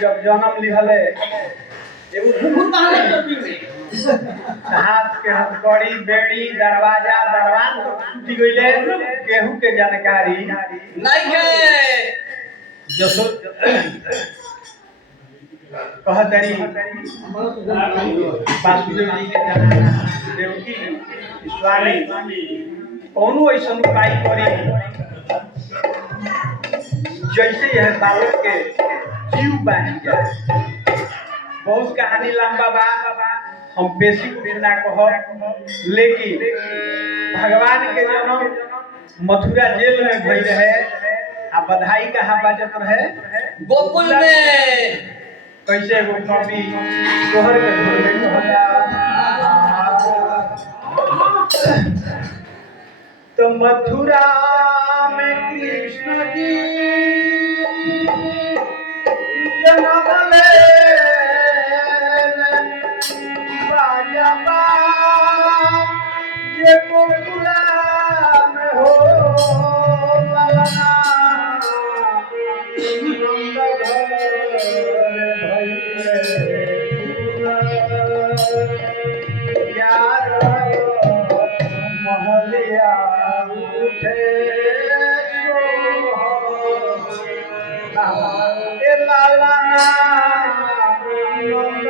जब जन्म लिहले हाथ के हथकड़ी बेड़ी दरवाजा दरवान टूटी गईले केहू के जानकारी नहीं है जसो कहतरी वासुदेव जी के जनाना देवकी स्वामी कौनो ऐसा उपाय करी जैसे यह बालक के जीव बन जाए। बहुत कहानी लंबा बा, हम बेसिक ना कहब, लेकिन भगवान के जन्म मथुरा जेल में भई रहे आ बधाई कहाँ बाजत रहे? गोकुल में। कैसे एगो कवि तोहर के धुन में कहता, तो मथुरा में कृष्ण जी जन्म ले बाजा बा, ये गोकुला में हो ललना, नंद घर भइले यार महलिया उठे सोहर, ए लालना नंद